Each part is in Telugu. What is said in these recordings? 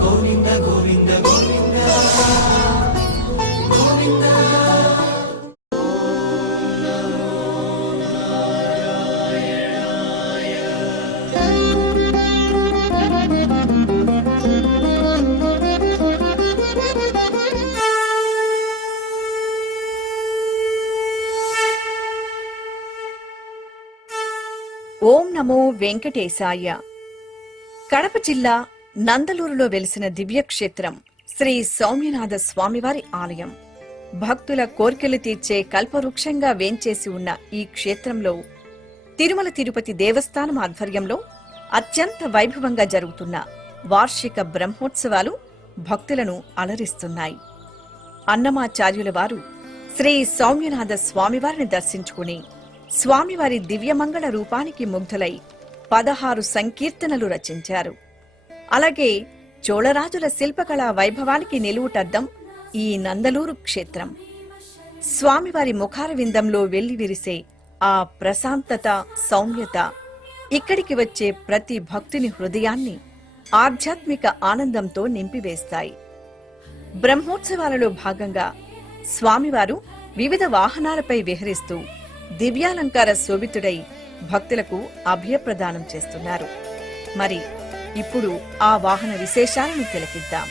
గోవింద గోవింద గోవింద గోవింద. ఓం నమో వెంకటేశాయ. కడప జిల్లా నందలూరులో వెలిసిన దివ్యక్షేత్రం శ్రీ సౌమ్యనాథ స్వామివారి ఆలయం. భక్తుల కోర్కెలు తీర్చే కల్పవృక్షంగా వేంచేసి ఉన్న ఈ క్షేత్రంలో తిరుమల తిరుపతి దేవస్థానం ఆధ్వర్యంలో అత్యంత వైభవంగా జరుగుతున్న వార్షిక బ్రహ్మోత్సవాలు భక్తులను అలరిస్తున్నాయి. అన్నమాచార్యుల వారు శ్రీ సౌమ్యనాథ స్వామివారిని దర్శించుకుని స్వామివారి దివ్యమంగళ రూపానికి ముగ్ధులై 16 సంకీర్తనలు రచించారు. అలాగే చోళరాజుల శిల్పకళా వైభవానికి నిలువుటద్దం ఈ నందలూరు క్షేత్రం. స్వామివారి ముఖార విందంలో వెళ్లి విరిసే ఆ ప్రశాంతత, సౌమ్యత ఇక్కడికి వచ్చే ప్రతి భక్తుని హృదయాన్ని ఆధ్యాత్మిక ఆనందంతో నింపివేస్తాయి. బ్రహ్మోత్సవాలలో భాగంగా స్వామివారు వివిధ వాహనాలపై విహరిస్తూ దివ్యాలంకార శోభితుడై భక్తులకు అభయప్రదానం చేస్తున్నారు. మరి ఇప్పుడు ఆ వాహన విశేషాలను తిలకిద్దాం.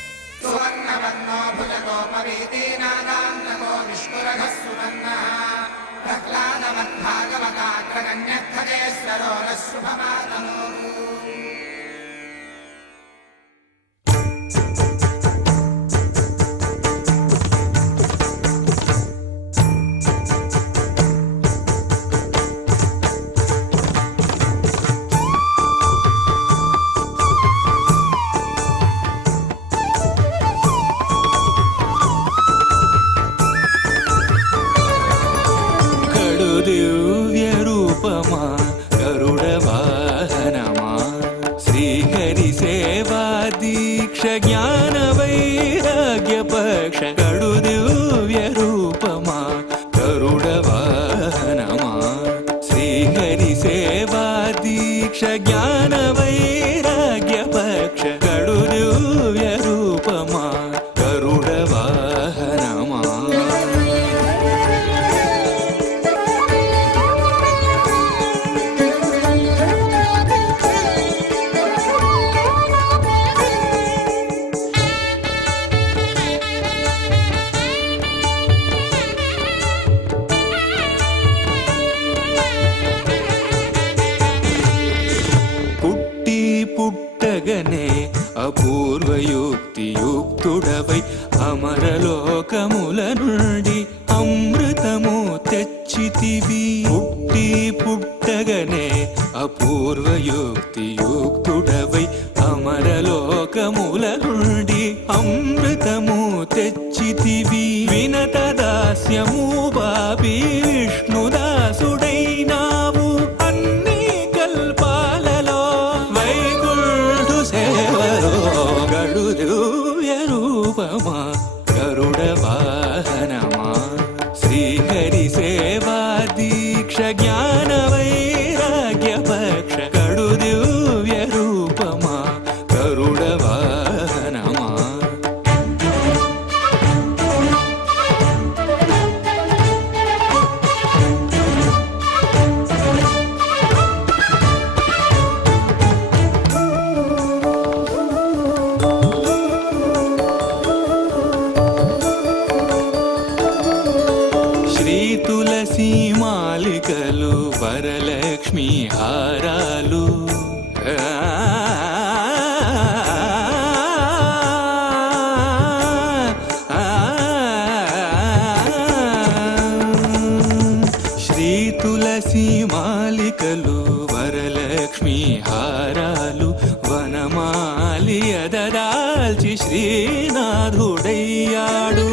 దివ్య రూపమా గరుడ వాహనమా శ్రీహరి సేవా దీక్ష జ్ఞాన వైరాగ్య పక్ష. కడు దివ్య రూపమా గరుడ వాహనమా శ్రీహరి సేవా దీక్ష జ్ఞాన వైరాగ్య పక్ష. కడు దివ్య రూపమా గరుడ వాహనమా. పుట్టగనే అపూర్వయుక్తియుక్తుడవై అమరలోకముల నుండి అమృతము తెచ్చితివి. పుట్టగనే అపూర్వయుక్తియుక్తుడవై అమరలోకముల నుండి అమృతము తెచ్చితివి. వినత దాస్యము బాపి విష్ణుదాసుడైనావు అన్ని కల్పాలలో వైకుంఠు సేవలో. గడు దివ్య రూపమా గరుడ వాహనమా శ్రీహరి సేవా దీక్ష జ్ఞాన వైరాగ్య పక్ష. గడు దివ్య రూపమా గరుడ వాహనమా. శ్రీ తులసి మాలికలు వరలక్ష్మి హారాలు శ్రీ తులసి మాలికలు వరలక్ష్మి హారాలు వనమాలి అదదాల్చి శ్రీనాథుడయ్యాడు.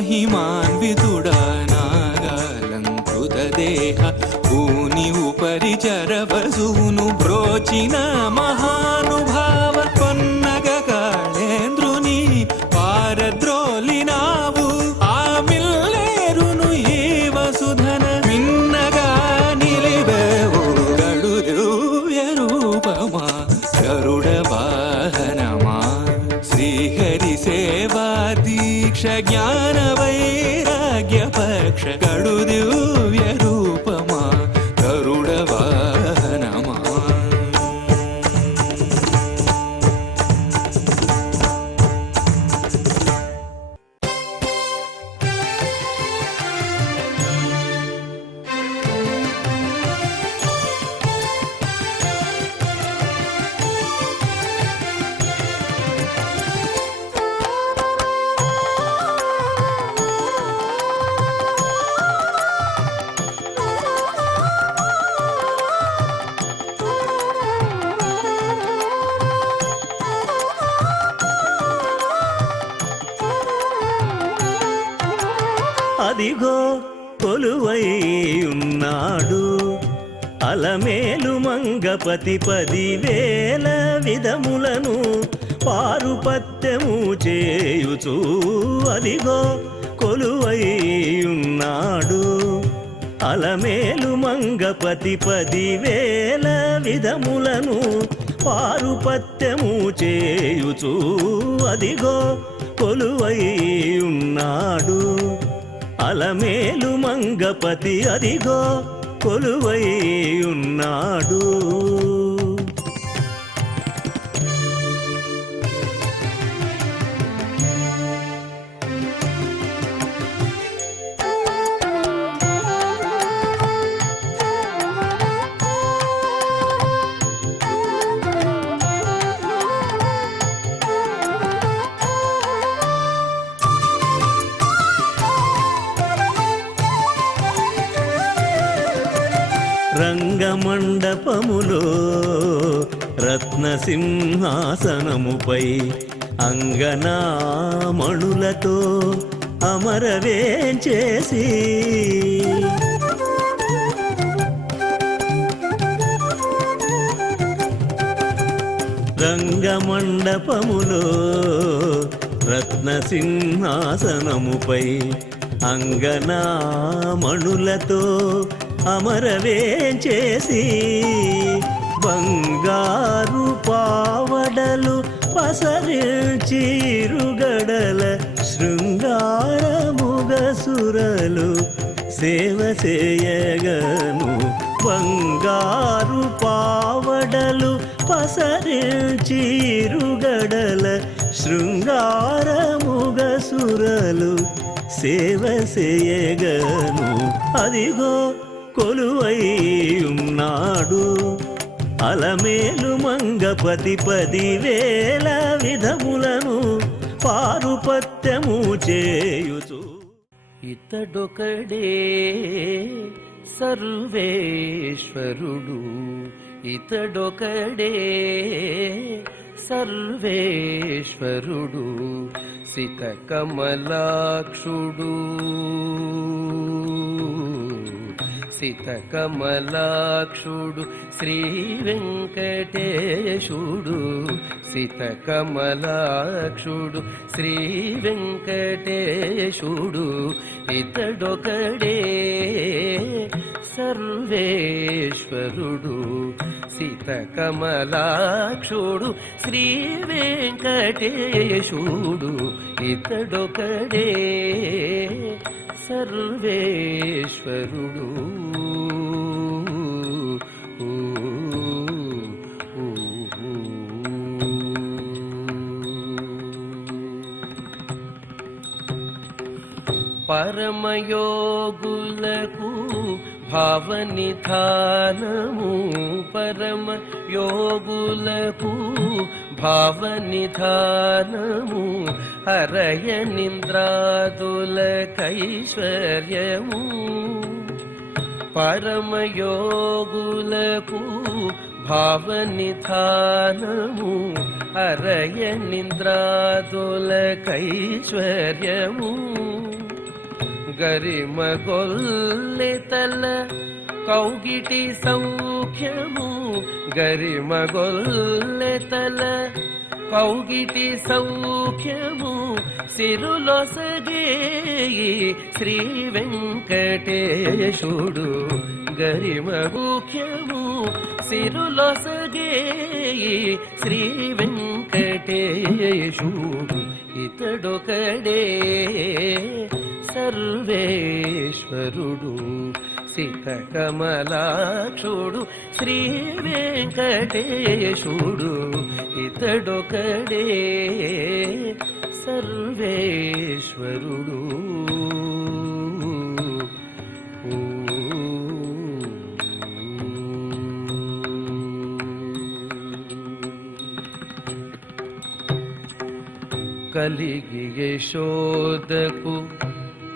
మహిమాన్వితుడా నాగాలంకృత దేహ భూని ఉపరి చరవసూను బ్రోచిన మహానుభావ పొన్నగ కాళేంద్రుని పారద్రోలినావు ఆ మిల్లేరును ఈ వసుధన మిన్నగా నిలివేవు గడుదివ్య రూపమా గరుడ వాహనమా శ్రీహరి సేవా దీక్ష జ్ఞాన వైరాగ్య పక్ష గడుదివ్య రూపమా గరుడ వాహనమా. అదిగో కొలువై ఉన్నాడు అలమేలు మంగపతి 10,000 విధములను పారుపత్యము చేయుచు. అదిగో కొలువై ఉన్నాడు అలమేలు మంగపతి 10,000 విధములను పారుపత్యము చేయుచు. అదిగో కొలువై ఉన్నాడు అలమేలు మంగపతి, అదిగో కొలువై ఉన్నాడు. రంగమండపములో రత్నసింహాసనముపై అంగనామణులతో అమరవేంచేసి రంగమండపములో రత్నసింహాసనముపై అంగనామణులతో అమరవేంచేసి బంగారు పావడలు పసరిల్చిరుగడల శృంగారముగసురలు సేవ చేయగను. బంగారు పావడలు పసరిల్చిరుగడల శృంగారముగసురలు సేవ చేయగను. అదిగో కొలువై ఉన్నాడు అలమేలు మంగపతి 10,000 విధములను పారుపత్యము చేయుచు. ఇతడొకడే సర్వేశ్వరుడు, ఇతడొకడే సర్వేశ్వరుడు, సితకమలాక్షుడు, సితకమలాక్షుడు శ్రీ వెంకటేశుడు, సితకమలాక్షుడు శ్రీ వెంకటేశుడు. ఇతడొకడే సర్వేశ్వరుడు, సితకమలాక్షుడు శ్రీ వెంకటేశుడు. ఇతడొకడే సర్వేశ్వరుడు. పరమయోగులకు భావనిధానము, పరమయోగులకు భావనిధానము, హరయ నింద్రాదులకైశ్వర్యము. పరమయోగులకు భావనిధానము అరయ నింద్రాదులకైశ్వర్యము గరిమగొల్లెతల కౌగిటి సౌఖ్యము గరిమగొల్లెతల కౌగిటి సౌఖ్యము సిరులొసగేయి శ్రీ వెంకటేశుడు గరిమగుఖ్యము సిరులొసగేయి శ్రీ వెంకటేశుడు ఇతడొకడే సర్వేశ్వరుడు సితకమలాక్షుడు శ్రీ వెంకటేశుడు ఇతడొకడే సర్వేశ్వరుడు. కలిగి యశోదకు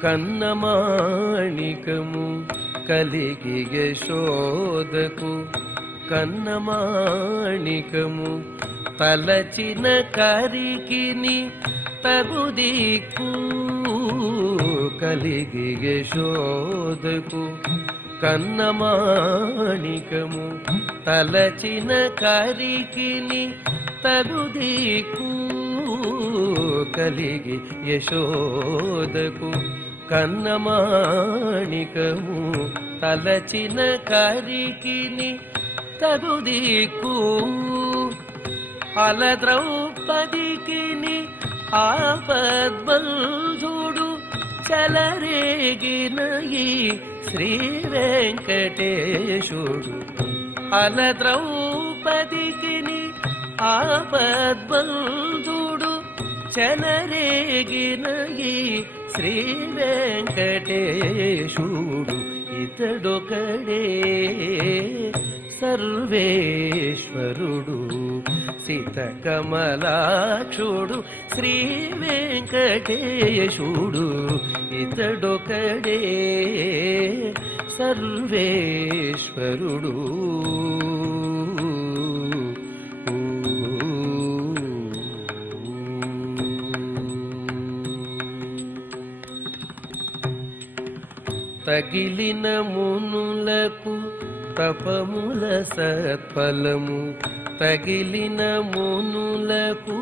కన్నమాణికము కలిగి యశోదకు కన్నమాణికము తలచిన కరికిని తగుదిక్కు కలిగి యశోదకు కన్నమాణికము తలచిన కరికిని తగుదిక్కు కలిగి యశోదకు కన్నమాణికము తలచిన కరికిని తగుదిక్కు అలద్రౌపదికిని ఆపద్బంధుడు చలరేగిన ఈ శ్రీ వెంకటేశుడు అలద్రౌపదికిని ఆపద్బంధుడు చలరేగిన ఈ శ్రీ వెంకటేశుడు ఇతడొకడే సర్వేశ్వరుడు సితకమలాక్షుడు శ్రీ వెంకటేశుడు ఇతడొకడే సర్వేశ్వరుడు. తగిలిన మునులకు తపముల సత్ఫలము తగిలిన మునులకు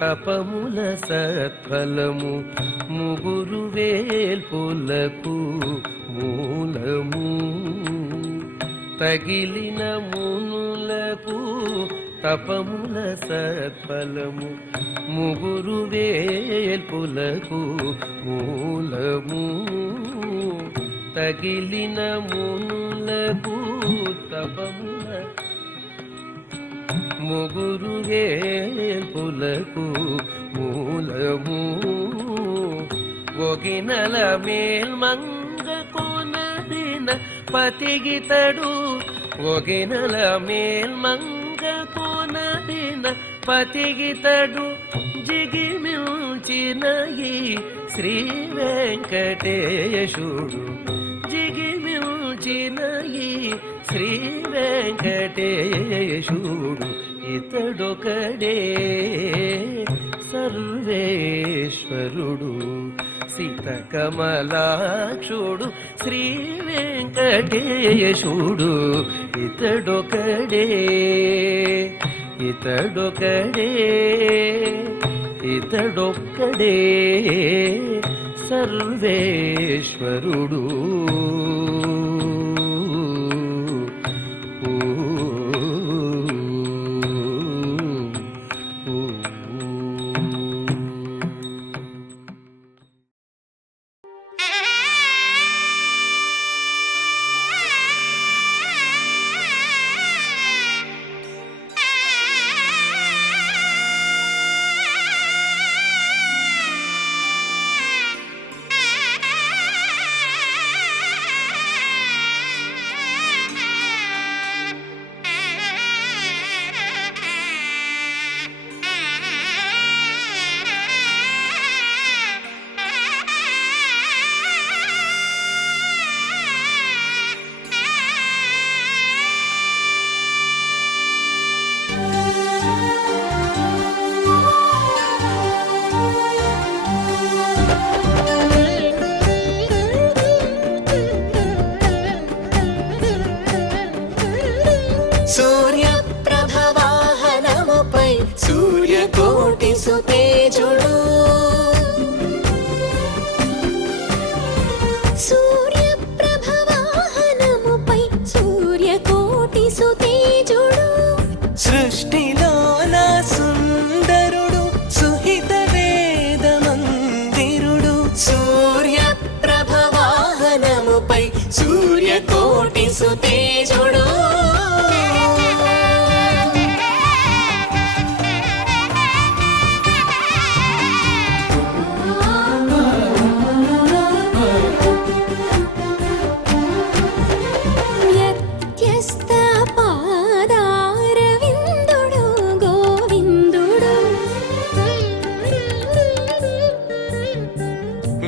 తపముల సత్ఫలము ముగురు వేల్పులకు మూలము తగిలిన మునులకు తపముల సత్ఫలము ముగురు వేల్పులకు మూలము తగిలిన మునులకు తపముల ముగురు వేల్పులకు మూలము ఒగినల మేల్మంగ కొనదిన పతిగితడు ఒగినల మేల్మంగ కొనదిన పతిగితడు జిగిమిల్చిన ఈ శ్రీ వెంకటేశుడు జిగిమిల్చిన ఈ శ్రీ వెంకటేశుడు ఇతడొకడే సర్వేశ్వరుడు సితకమలాక్షుడు శ్రీ వెంకటేశుడు ఇతడొకడే ఇతడొకడే ఇతడొక్కడే సర్వేశ్వరుడు.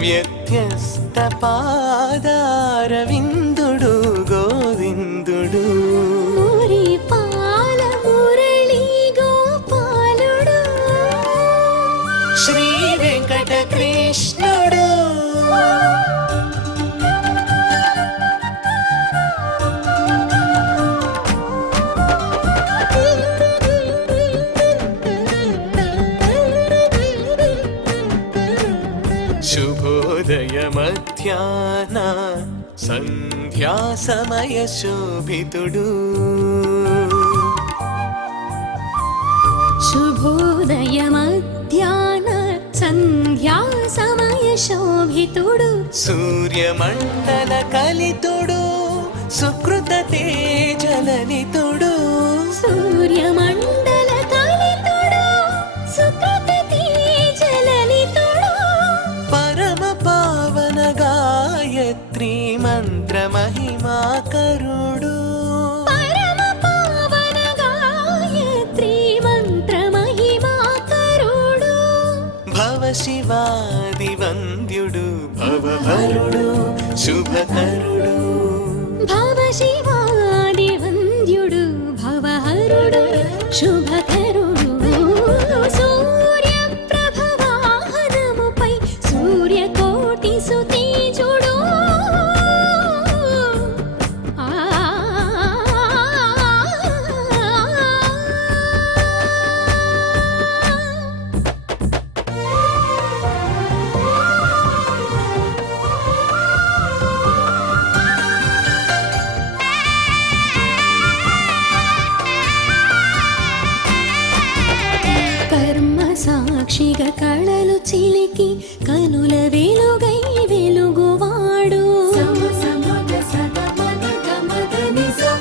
వ్యత్యస్త పాదారవిందుడు గోవిందుడు మురి పాల మురళి గోపాలుడు శ్రీ వెంకటకృష్ణుడు శుభోదయ మధ్యాహ్న సంధ్యా సమయ శోభితుడు శుభోదయ మధ్యాహ్న సంధ్యా సమయ శోభితుడు సూర్యమండల కలితుడు సుకృత తేజలనితుడు సూర్యమండల కలితుడు సుకృత తేజలలితుడు పరమ పావన గాయత్రి మంత్ర మహిమాకరుడు పరమ పావన గాయత్రి మంత్ర మహిమాకరుడు భవ శివాది వంద్యుడు భవహరుడు శుభకరుడు భవ శివాది వంద్యుడు భవహరుడు శుభకరుడు సూర్య ప్రభ వాహనముపై సూర్యకోటి సుతేజుడు ఆ కర్మ సాక్షిగా కళలు చిలికి కనుల వెలుగై వెలుగువాడు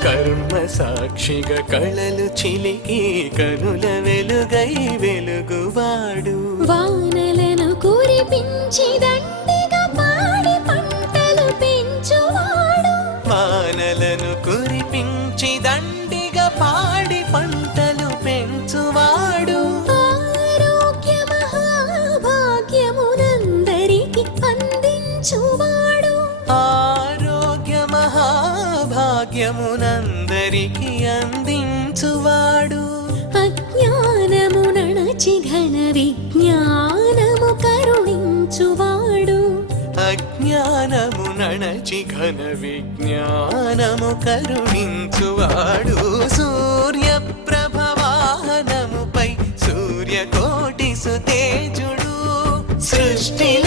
కర్మ సాక్షిగా కళలు చిలికి కనుల వెలుగై వెలుగువాడు వానలను కురిపించి దండిగా పాడి పంటలు పెంచువాడు వానలను కురిపించి దండిగా పాడి పంటలు పెంచువాడు ఆరోగ్య మహాభాగ్యమునందరికి అందించువాడు ఆరోగ్య మహాభాగ్యమునందరికి అందించువాడు అజ్ఞానము నణచి ఘన విజ్ఞానము కరుణించువాడు అజ్ఞానము నణచి ఘన విజ్ఞానము కరుణించువాడు సూర్య ప్రభ వాహనముపై సూర్యకోటి సుతేజుడు సృష్టిలో